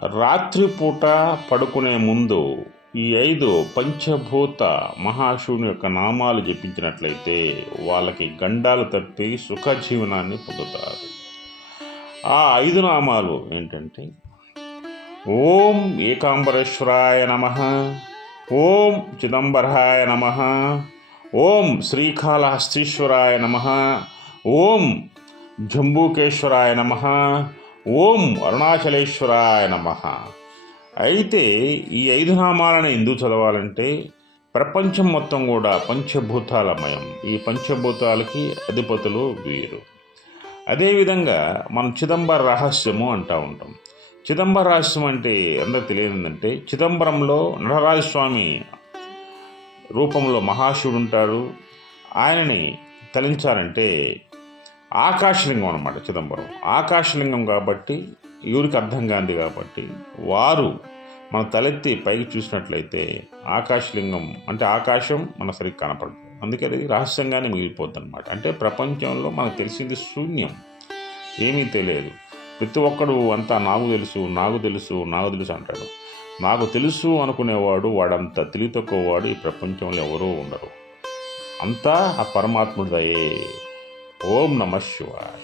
రాత్రిపూట పడుకునే ముందు ఈ 5 పంచభూత మహాశివుని యొక్క నామాలు జపించినట్లయితే వాళ్ళకి గండాలు తప్పి సుఖజీవనాన్ని పొందుతారు. ఆ 5 నామాలు ఏంటంటే: ఓం ఏకాంబరేశ్వరాయ నమః, ఓం చిదంబరాయ నమః, ఓం శ్రీకాళహస్తీశ్వరాయ నమః, ఓం జంబూకేశ్వరాయ నమః, ఓం అరుణాచలేశ్వరాయ నమః. అయితే ఈ 5 నామాలను ఎందుకు చదవాలంటే, ప్రపంచం మొత్తం కూడా పంచభూతాలమయం. ఈ పంచభూతాలకి అధిపతులు వీరు. అదేవిధంగా మనం చిదంబర రహస్యము అంటూ ఉంటాం. చిదంబర రహస్యం అంటే అందరూ తెలియదంటే, చిదంబరంలో నటరాజస్వామి రూపంలో మహాశివుడు ఉంటాడు. ఆయనని తలించాలంటే ఆకాశలింగం అన్నమాట. చిదంబరం ఆకాశలింగం కాబట్టి ఎవరికి అర్థం కాంది కాబట్టి వారు మన తలెత్తి పైకి చూసినట్లయితే ఆకాశలింగం అంటే ఆకాశం మన సరిగ్గా కనపడదు. అందుకే అది రహస్యంగానే మిగిలిపోద్ది అనమాట. అంటే ప్రపంచంలో మనకు తెలిసింది శూన్యం, ఏమీ తెలియదు. ప్రతి ఒక్కడు అంతా నాకు తెలుసు నాకు తెలుసు నాకు తెలుసు అంటాడు. నాకు తెలుసు అనుకునేవాడు వాడంతా తెలివి తక్కువ వాడు ఈ ప్రపంచంలో ఎవరూ ఉండరు. అంతా ఆ పరమాత్ముడిదయే. ఓం నమః శివాయ.